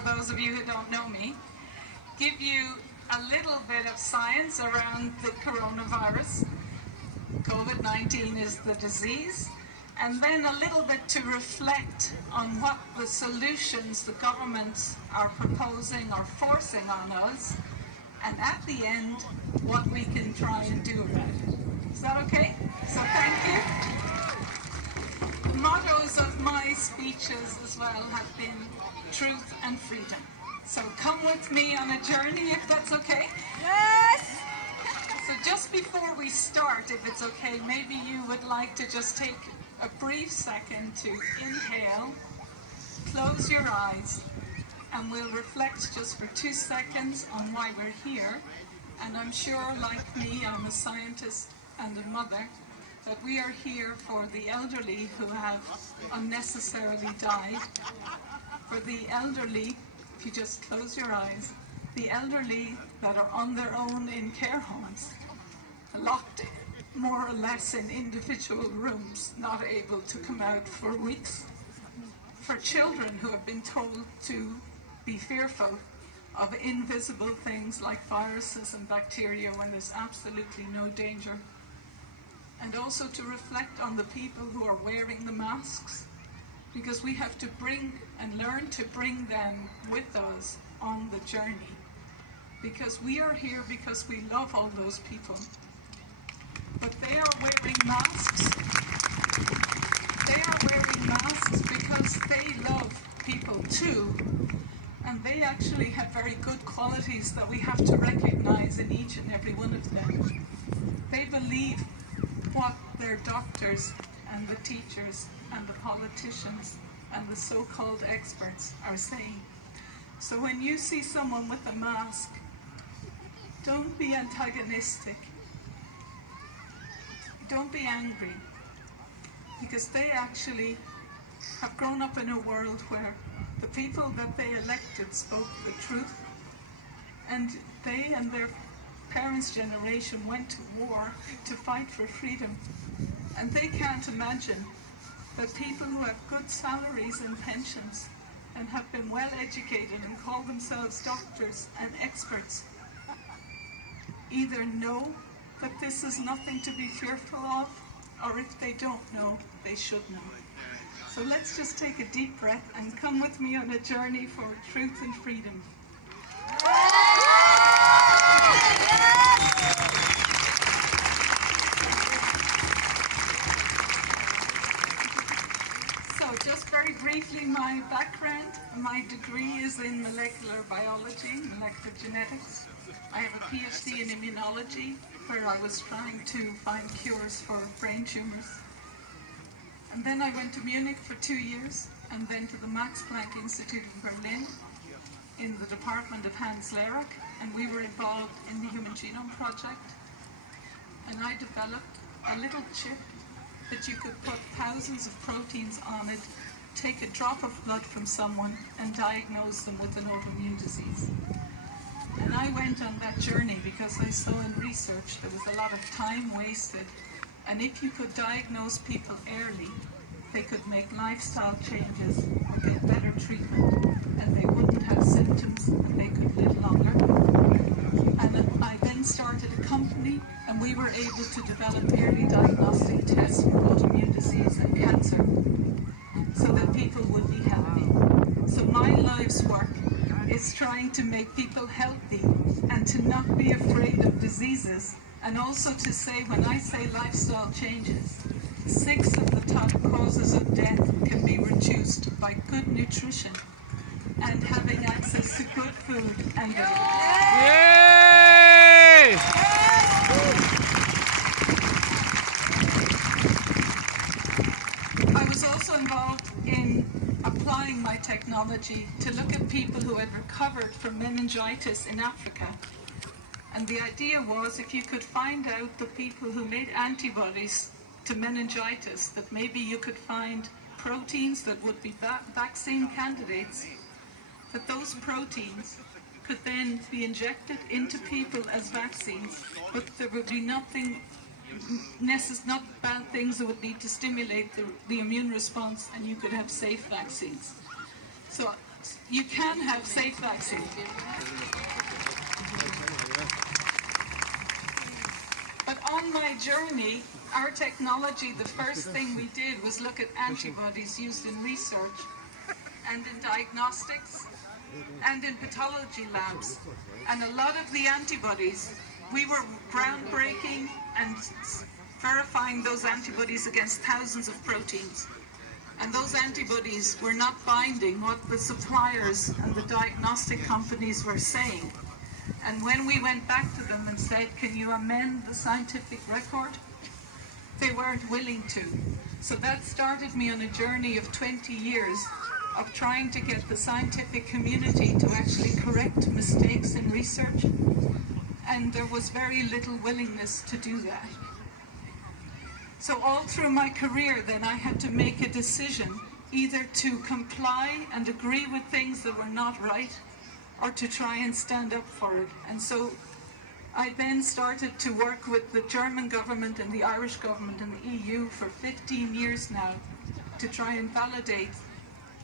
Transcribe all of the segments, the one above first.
for those of you who don't know me, give you a little bit of science around the coronavirus. COVID-19 is the disease, and then a little bit to reflect on what the solutions the governments are proposing or forcing on us, and at the end, what we can try and do about it. Is that okay? So thank you. The mottos of my speeches as well have been truth and freedom. So come with me on a journey, if that's okay. Yes! So just before we start, if it's okay, maybe you would like to just take a brief second to inhale, close your eyes, and we'll reflect just for 2 seconds on why we're here. And I'm sure, like me, I'm a scientist and a mother, that we are here for the elderly who have unnecessarily died, for the elderly, if you just close your eyes, the elderly that are on their own in care homes, locked more or less in individual rooms, not able to come out for weeks, for children who have been told to be fearful of invisible things like viruses and bacteria when there's absolutely no danger, and also to reflect on the people who are wearing the masks, because we have to bring and learn to bring them with us on the journey, because we are here because we love all those people, but they are wearing masks. They are wearing masks because they love people too, and they actually have very good qualities that we have to recognize in each and every one of them. They believe what their doctors and the teachers and the politicians and the so-called experts are saying. So when you see someone with a mask, don't be antagonistic. Don't be angry, because they actually have grown up in a world where the people that they elected spoke the truth, and they and their parents' generation went to war to fight for freedom. And they can't imagine that people who have good salaries and pensions and have been well educated and call themselves doctors and experts either know that this is nothing to be fearful of, or if they don't know, they should know. So let's just take a deep breath and come with me on a journey for truth and freedom. So just very briefly, my background, my degree is in molecular biology, molecular genetics. I have a PhD in immunology, where I was trying to find cures for brain tumors. And then I went to Munich for 2 years, and then to the Max Planck Institute in Berlin in the department of Hans Lehrer, and we were involved in the Human Genome Project. And I developed a little chip that you could put thousands of proteins on it, take a drop of blood from someone, and diagnose them with an autoimmune disease. And I went on that journey because I saw in research there was a lot of time wasted. And if you could diagnose people early, they could make lifestyle changes or get better treatment, and they wouldn't have symptoms and they could live longer. And I then started a company, and we were able to develop early diagnostic tests for autoimmune disease and cancer so that people would be healthy. So my life's work is trying to make people healthy and to not be afraid of diseases, and also to say, when I say lifestyle changes, 6 of the top causes of death can be reduced by good nutrition and having access to good food and Yay! I was also involved in applying my technology to look at people who had recovered from meningitis in Africa. And the idea was, if you could find out the people who made antibodies to meningitis, that maybe you could find proteins that would be vaccine candidates, that those proteins could then be injected into people as vaccines, but there would be nothing not bad things that would need to stimulate the immune response, and you could have safe vaccines. So you can have safe vaccine. But on my journey, our technology, the first thing we did was look at antibodies used in research and in diagnostics and in pathology labs. And a lot of the antibodies, we were groundbreaking and verifying those antibodies against thousands of proteins. And those antibodies were not binding what the suppliers and the diagnostic companies were saying. And when we went back to them and said, can you amend the scientific record? They weren't willing to. So that started me on a journey of 20 years of trying to get the scientific community to actually correct mistakes in research. And there was very little willingness to do that. So all through my career then I had to make a decision either to comply and agree with things that were not right or to try and stand up for it. And so I then started to work with the German government and the Irish government and the EU for 15 years now to try and validate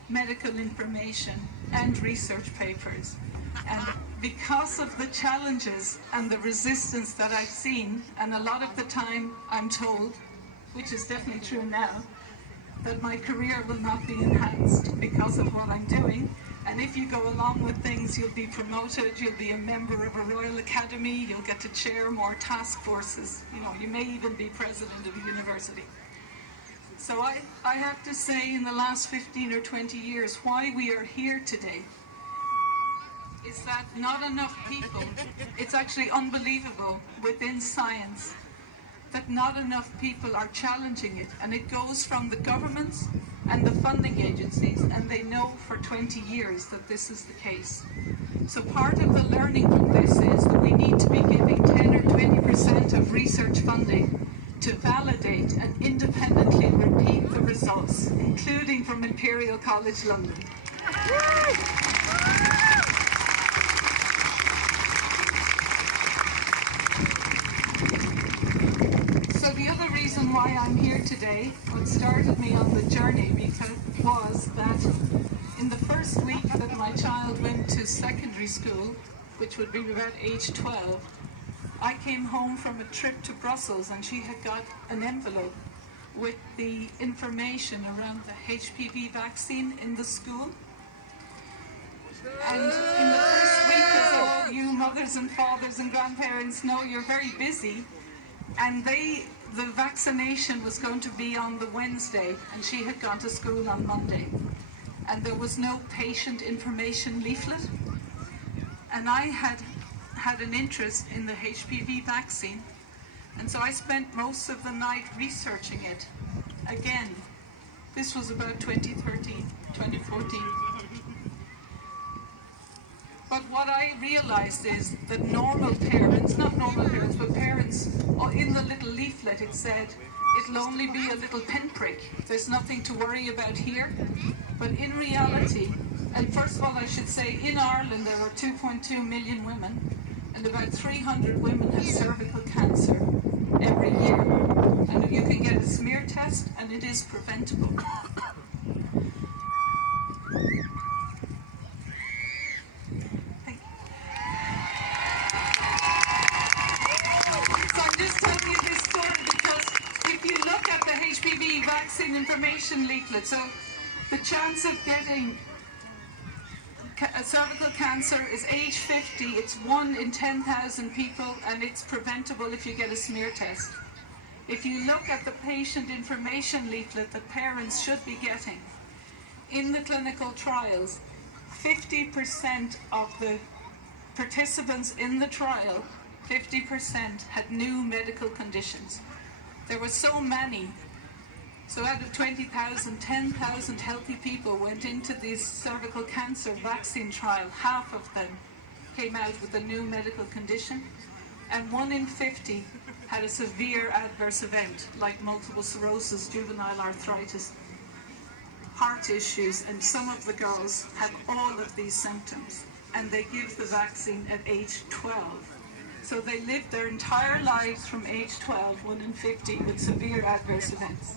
medical information and research papers. And because of the challenges and the resistance that I've seen, and a lot of the time I'm told, which is definitely true now, that my career will not be enhanced because of what I'm doing. And if you go along with things, you'll be promoted, you'll be a member of a Royal Academy, you'll get to chair more task forces, you may even be president of a university. So I have to say in the last 15 or 20 years, why we are here today is that not enough people, it's actually unbelievable within science, that not enough people are challenging it. And it goes from the governments and the funding agencies, and they know for 20 years that this is the case. So part of the learning from this is that we need to be giving 10 or 20% of research funding to validate and independently repeat the results, including from Imperial College London. So the other reason why I'm here today, what started me on the journey, was that in the first week that my child went to secondary school, which would be about age 12, I came home from a trip to Brussels and she had got an envelope with the information around the HPV vaccine in the school. And in the first week, as all you mothers and fathers and grandparents know, you're very busy. And the vaccination was going to be on the Wednesday, and she had gone to school on Monday. And there was no patient information leaflet. And I had an interest in the HPV vaccine. And so I spent most of the night researching it. Again, this was about 2013, 2014. But what I realized is that normal parents, not normal parents, but parents, in the little leaflet it said, it'll only be a little pinprick. There's nothing to worry about here. But in reality, and first of all I should say, in Ireland there are 2.2 million women, and about 300 women have cervical cancer every year. And you can get a smear test, and it is preventable. Vaccine information leaflet. So the chance of getting cervical cancer is age 50. It's 1 in 10,000 people, and it's preventable if you get a smear test. If you look at the patient information leaflet that parents should be getting, in the clinical trials, 50% of the participants in the trial, 50% had new medical conditions. There were so many. So out of 20,000, 10,000 healthy people went into this cervical cancer vaccine trial. Half of them came out with a new medical condition, and 1 in 50 had a severe adverse event like multiple sclerosis, juvenile arthritis, heart issues, and some of the girls have all of these symptoms, and they give the vaccine at age 12. So they lived their entire lives from age 12, 1 in 50, with severe adverse events.